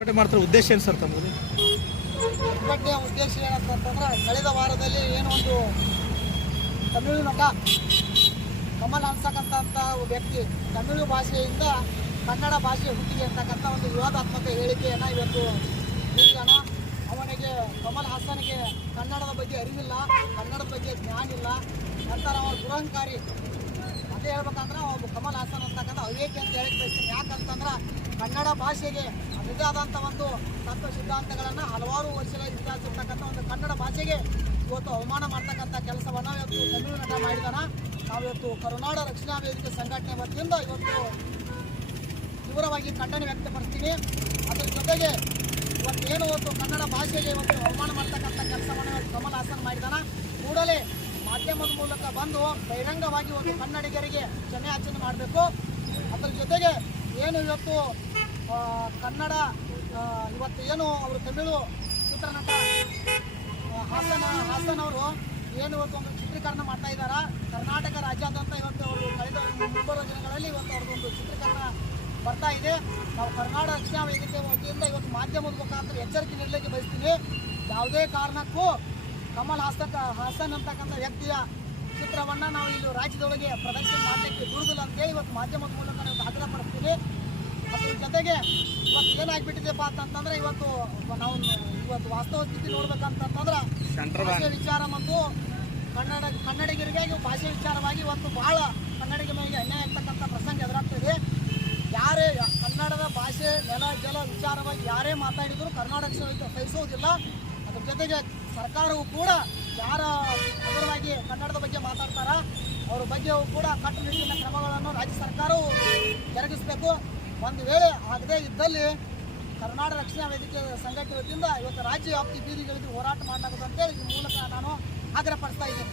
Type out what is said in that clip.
ಹೋರಾಟ ಮಾಡ್ತಾರೆ ಉದ್ದೇಶ ಏನು ಸರ್ ತಮ್ಮದು? ಪ್ರತಿಭಟನೆಯ ಉದ್ದೇಶ ಏನಂತಂದ್ರೆ ಕಳೆದ ವಾರದಲ್ಲಿ ಏನೋ ಒಂದು ತಮಿಳು ನಟ ಕಮಲ್ ಅನ್ಸಕ್ಕಂಥ ವ್ಯಕ್ತಿ ತಮಿಳು ಭಾಷೆಯಿಂದ ಕನ್ನಡ ಭಾಷೆ ಹುಟ್ಟಿಗೆ ಅಂತಕ್ಕಂಥ ಒಂದು ವಿವಾದಾತ್ಮಕ ಹೇಳಿಕೆಯನ್ನು ಇವತ್ತು ನೀಡಿದಾನ ಅವನಿಗೆ ಕಮಲ್ ಹಾಸನಿಗೆ ಕನ್ನಡದ ಬಗ್ಗೆ ಅರಿವಿಲ್ಲ, ಕನ್ನಡದ ಬಗ್ಗೆ ಜ್ಞಾನ ಇಲ್ಲ. ನಂತರ ಅವನ ದುರಹಂಕಾರಿ ಅದೇ ಹೇಳ್ಬೇಕಂದ್ರೆ ಒಬ್ಬ ಕಮಲ್ ಹಾಸನ್ ಅಂತಕ್ಕಂಥ ಅವೇಕೆ ಅಂತ ಹೇಳಕ್ಕೆ ಬಯಸ್ತೀನಿ. ಯಾಕಂತಂದ್ರೆ ಕನ್ನಡ ಭಾಷೆಗೆ ಆದಂಥ ಒಂದು ತತ್ವ ಸಿದ್ಧಾಂತಗಳನ್ನು ಹಲವಾರು ವರ್ಷಗಳ ಇತಿಹಾಸ ಒಂದು ಕನ್ನಡ ಭಾಷೆಗೆ ಇವತ್ತು ಅವಮಾನ ಮಾಡ್ತಕ್ಕಂಥ ಕೆಲಸವನ್ನು ಇವತ್ತು ತಮಿಳು ನಟ ಮಾಡಿದಾನ. ನಾವು ಇವತ್ತು ಕರುನಾಡ ರಕ್ಷಣಾ ವೇದಿಕೆ ಸಂಘಟನೆ ವತಿಯಿಂದ ಇವತ್ತು ತೀವ್ರವಾಗಿ ಖಂಡನೆ ವ್ಯಕ್ತಪಡಿಸ್ತೀನಿ. ಅದರ ಜೊತೆಗೆ ಇವತ್ತು ಏನು ಇವತ್ತು ಕನ್ನಡ ಭಾಷೆಗೆ ಇವತ್ತು ಅವಮಾನ ಮಾಡ್ತಕ್ಕಂಥ ಕೆಲಸವನ್ನು ಕಮಲ್ ಹಾಸನ್ ಮಾಡಿದಾನ. ಕೂಡಲೇ ಮಾಧ್ಯಮದ ಮೂಲಕ ಬಂದು ಬಹಿರಂಗವಾಗಿ ಒಂದು ಕನ್ನಡಿಗರಿಗೆ ಕ್ಷಮೆ ಯಾಚನೆ ಮಾಡಬೇಕು. ಅದರ ಜೊತೆಗೆ ಏನು ಇವತ್ತು ಕನ್ನಡ ಇವತ್ತು ಏನು ಅವರು ತಮಿಳು ಚಿತ್ರನಟ ಹಾಸನ ಹಾಸನ್ ಅವರು ಏನು ಇವತ್ತು ಒಂದು ಚಿತ್ರೀಕರಣ ಮಾಡ್ತಾ ಇದ್ದಾರೆ ಕರ್ನಾಟಕ ರಾಜ್ಯಾದ್ಯಂತ ಇವತ್ತು ಅವರು ಕಳೆದ ಮುಂಬರುವ ದಿನಗಳಲ್ಲಿ ಇವತ್ತು ಅವ್ರದ್ದೊಂದು ಚಿತ್ರೀಕರಣ ಬರ್ತಾ ಇದೆ. ನಾವು ಕರ್ನಾಟಕ ರಕ್ಷಣಾ ವೇದಿಕೆ ವತಿಯಿಂದ ಇವತ್ತು ಮಾಧ್ಯಮದ ಮುಖಾಂತರ ಎಚ್ಚರಿಕೆ ನೀಡಲಿಕ್ಕೆ ಬಯಸ್ತೀನಿ. ಯಾವುದೇ ಕಾರಣಕ್ಕೂ ಕಮಲ್ ಹಾಸಕ, ಹಾಸನ್ ಅಂತಕ್ಕಂಥ ವ್ಯಕ್ತಿಯ ಚಿತ್ರವನ್ನು ನಾವು ಇಲ್ಲಿ ರಾಜ್ಯದೊಳಗೆ ಪ್ರದರ್ಶನ ಮಾಡಲಿಕ್ಕೆ ಬಿಡುವುದಿಲ್ಲ ಅಂತೇಳಿ ಇವತ್ತು ಮಾಧ್ಯಮದ ಮೂಲಕ ನಾವು ಆಗ್ರಹ ಪಡಿಸ್ತೀನಿ ಅದ್ರ ಜೊತೆಗೆ ಇವತ್ತು ಏನಾಗ್ಬಿಟ್ಟಿದೆಪ್ಪ ಅಂತಂತಂದ್ರೆ ಇವತ್ತು ನಾವು ಇವತ್ತು ವಾಸ್ತವ ಸ್ಥಿತಿ ನೋಡ್ಬೇಕಂತಂತಂದ್ರೆ ಭಾಷೆ ವಿಚಾರ ಮತ್ತು ಕನ್ನಡ ಕನ್ನಡಿಗರಿಗೆ ಭಾಷೆ ವಿಚಾರವಾಗಿ ಇವತ್ತು ಬಹಳ ಮೇಲೆ ಅನ್ಯಾಯ ಆಗ್ತಕ್ಕಂಥ ಪ್ರಸಂಗ ಎದುರಾಗ್ತದೆ. ಯಾರೇ ಕನ್ನಡದ ಭಾಷೆ ನೆಲ ಜಲ ವಿಚಾರವಾಗಿ ಯಾರೇ ಮಾತಾಡಿದ್ರು ಕರ್ನಾಟಕ ಸಹಿಸೋದಿಲ್ಲ ಅದ್ರ ಜೊತೆಗೆ ಸರ್ಕಾರವು ಕೂಡ ಯಾರ ಅದರವಾಗಿ ಕನ್ನಡದ ಬಗ್ಗೆ ಮಾತಾಡ್ತಾರ ಅವ್ರ ಬಗ್ಗೆ ಕೂಡ ಕಟ್ಟುನಿಟ್ಟಿನ ಕ್ರಮಗಳನ್ನು ರಾಜ್ಯ ಸರ್ಕಾರವು ಜರುಗಿಸಬೇಕು. ಒಂದು ವೇಳೆ ಆಗದೇ ಇದ್ದಲ್ಲಿ ಕರ್ನಾಟಕ ರಕ್ಷಣಾ ವೇದಿಕೆ ಸಂಘಟನೆ ವತಿಯಿಂದ ಇವತ್ತು ರಾಜ್ಯ ವ್ಯಾಪ್ತಿ ಬೀದಿಗಳಿಗೆ ಹೋರಾಟ ಮಾಡಲಾಗುತ್ತಂತೇಳಿ ಈ ಮೂಲಕ ನಾನು ಆಗ್ರಹಪಡಿಸ್ತಾ ಇದ್ದೀನಿ.